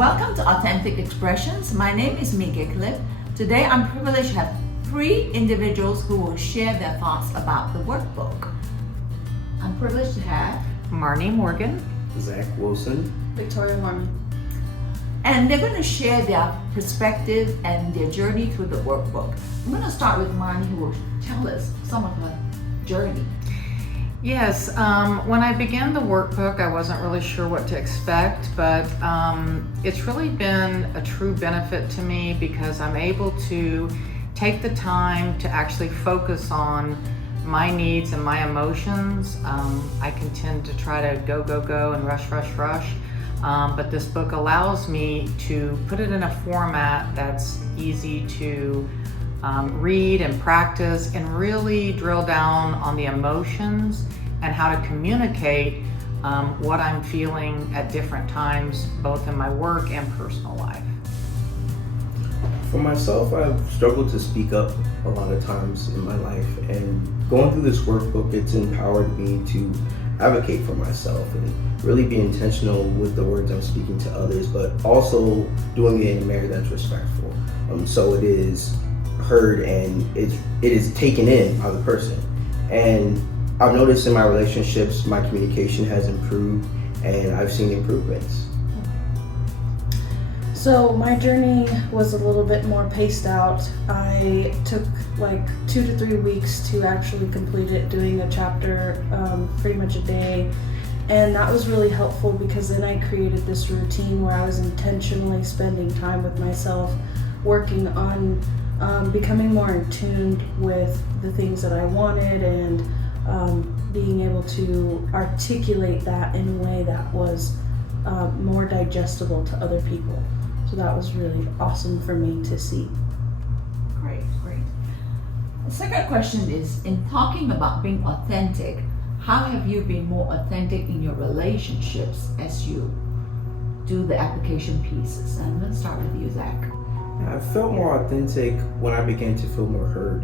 Welcome to Authentic Expressions. My name is Mika Cliff. Today I'm privileged to have three individuals who will share their thoughts about the workbook. I'm privileged to have Marnie Morgan, Zach Wilson, Victoria Mormon. and they're going to share their perspective and their journey through the workbook. I'm going to start with Marnie, who will tell us some of her journey. Yes, when I began the workbook, I wasn't really sure what to expect, but it's really been a true benefit to me because I'm able to take the time to actually focus on my needs and my emotions. I can tend to try to go and rush, but this book allows me to put it in a format that's easy to read and practice and really drill down on the emotions and how to communicate what I'm feeling at different times, both in my work and personal life. For myself, I've struggled to speak up a lot of times in my life, and going through this workbook, it's empowered me to advocate for myself and really be intentional with the words I'm speaking to others, but also doing it in a manner that's respectful. So it is heard and it is taken in by the person. And I've noticed in my relationships, my communication has improved and I've seen improvements. So my journey was a little bit more paced out. I took like 2 to 3 weeks to actually complete it, doing a chapter pretty much a day. And that was really helpful because then I created this routine where I was intentionally spending time with myself, working on becoming more in tune with the things that I wanted and being able to articulate that in a way that was more digestible to other people. So that was really awesome for me to see. Great. The second question is, in talking about being authentic, how have you been more authentic in your relationships as you do the application pieces? And I'm going to start with you, Zach. I felt more authentic when I began to feel more heard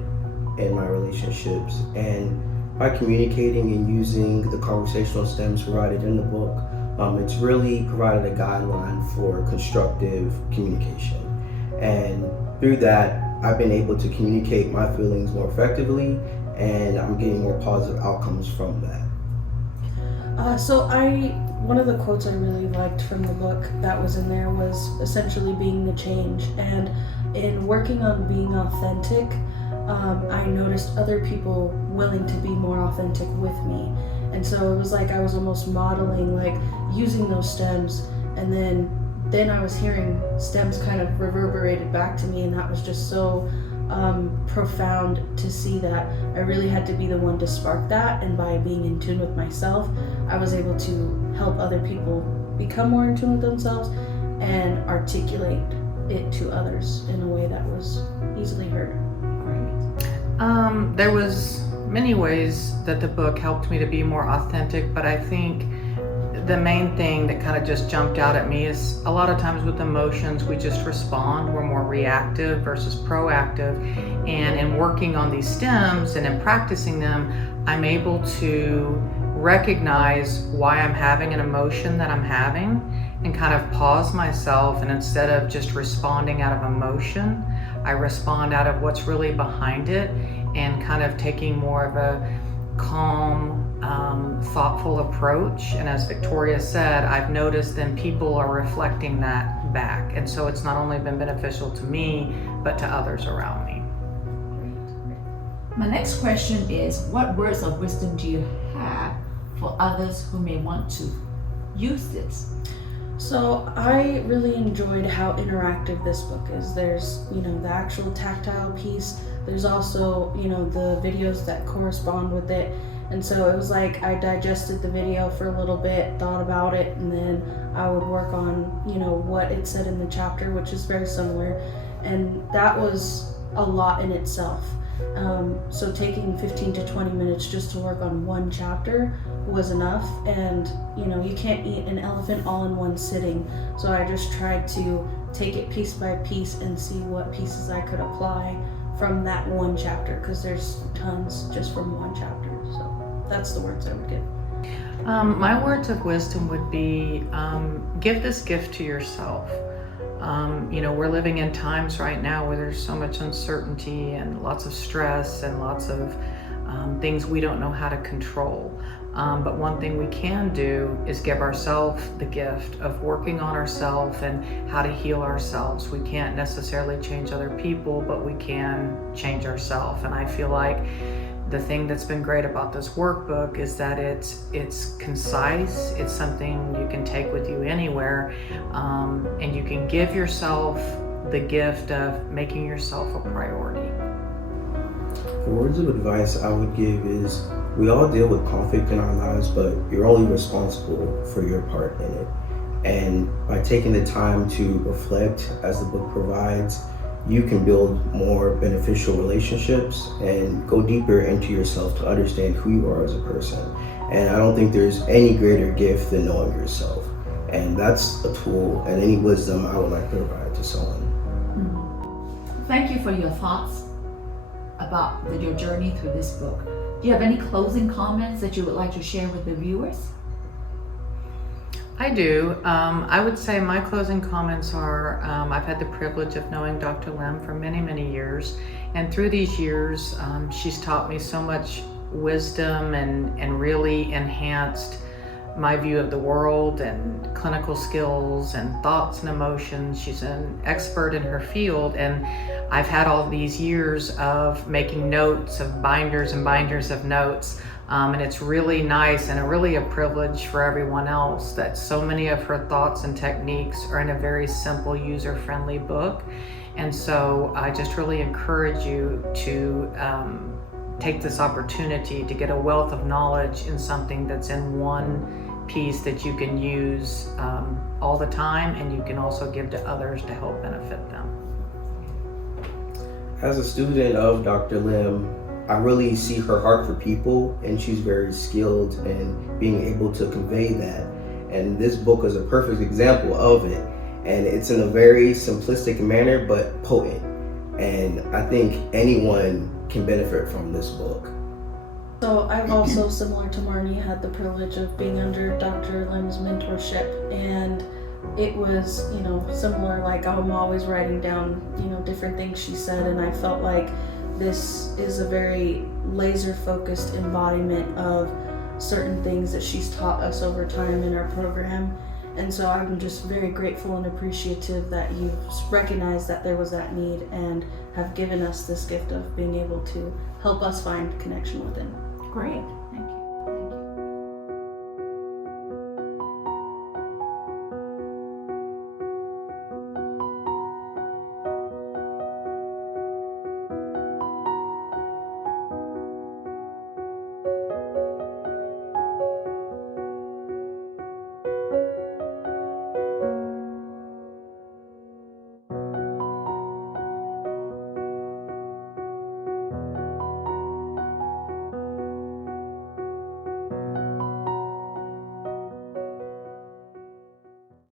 in my relationships, and by communicating and using the conversational stems provided in the book, it's really provided a guideline for constructive communication. And through that, I've been able to communicate my feelings more effectively, and I'm getting more positive outcomes from that. One of the quotes I really liked from the book that was in there was essentially being the change. And in working on being authentic, I noticed other people willing to be more authentic with me. And so it was like I was almost modeling, like using those stems, and then I was hearing stems kind of reverberated back to me, and that was just so profound to see that I really had to be the one to spark that, and by being in tune with myself, I was able to help other people become more in tune with themselves and articulate it to others in a way that was easily heard. There was many ways that the book helped me to be more authentic, but I think the main thing that kind of just jumped out at me is a lot of times with emotions, we just respond. We're more reactive versus proactive. And in working on these stems and in practicing them, I'm able to recognize why I'm having an emotion that I'm having and kind of pause myself. And instead of just responding out of emotion, I respond out of what's really behind it and kind of taking more of a calm, thoughtful approach. And as Victoria said, I've noticed then people are reflecting that back. And so it's not only been beneficial to me, but to others around me. My next question is, what words of wisdom do you have for others who may want to use this? So I really enjoyed how interactive this book is. There's, the actual tactile piece. There's also, the videos that correspond with it. And so it was like I digested the video for a little bit, thought about it, and then I would work on, what it said in the chapter, which is very similar. And that was a lot in itself. So taking 15 to 20 minutes just to work on one chapter was enough. And you can't eat an elephant all in one sitting. So I just tried to take it piece by piece and see what pieces I could apply from that one chapter, because there's tons just from one chapter. So that's the words I would give. My words of wisdom would be give this gift to yourself. We're living in times right now where there's so much uncertainty and lots of stress and lots of things we don't know how to control. But one thing we can do is give ourselves the gift of working on ourselves and how to heal ourselves. We can't necessarily change other people, but we can change ourselves. And I feel like the thing that's been great about this workbook is that it's concise. It's something you can take with you anywhere, and you can give yourself the gift of making yourself a priority. The words of advice I would give is, we all deal with conflict in our lives, but you're only responsible for your part in it. And by taking the time to reflect, as the book provides, you can build more beneficial relationships and go deeper into yourself to understand who you are as a person. And I don't think there's any greater gift than knowing yourself. And that's a tool and any wisdom I would like to provide to someone. Thank you for your thoughts about your journey through this book. Do you have any closing comments that you would like to share with the viewers? I do. I would say my closing comments are, I've had the privilege of knowing Dr. Lim for many, many years. And through these years, she's taught me so much wisdom and really enhanced my view of the world and clinical skills and thoughts and emotions. She's an expert in her field, and I've had all these years of making notes of binders and binders of notes. And it's really nice and really a privilege for everyone else that so many of her thoughts and techniques are in a very simple, user-friendly book. And so I just really encourage you to take this opportunity to get a wealth of knowledge in something that's in one piece that you can use all the time, and you can also give to others to help benefit them. As a student of Dr. Lim, I really see her heart for people, and she's very skilled in being able to convey that. And this book is a perfect example of it. And it's in a very simplistic manner, but potent. And I think anyone can benefit from this book. So I've also, similar to Marnie, had the privilege of being under Dr. Lim's mentorship, and it was, similar. Like, I'm always writing down, different things she said, and I felt like this is a very laser-focused embodiment of certain things that she's taught us over time in our program. And so I'm just very grateful and appreciative that you've recognized that there was that need and have given us this gift of being able to help us find connection within. Great.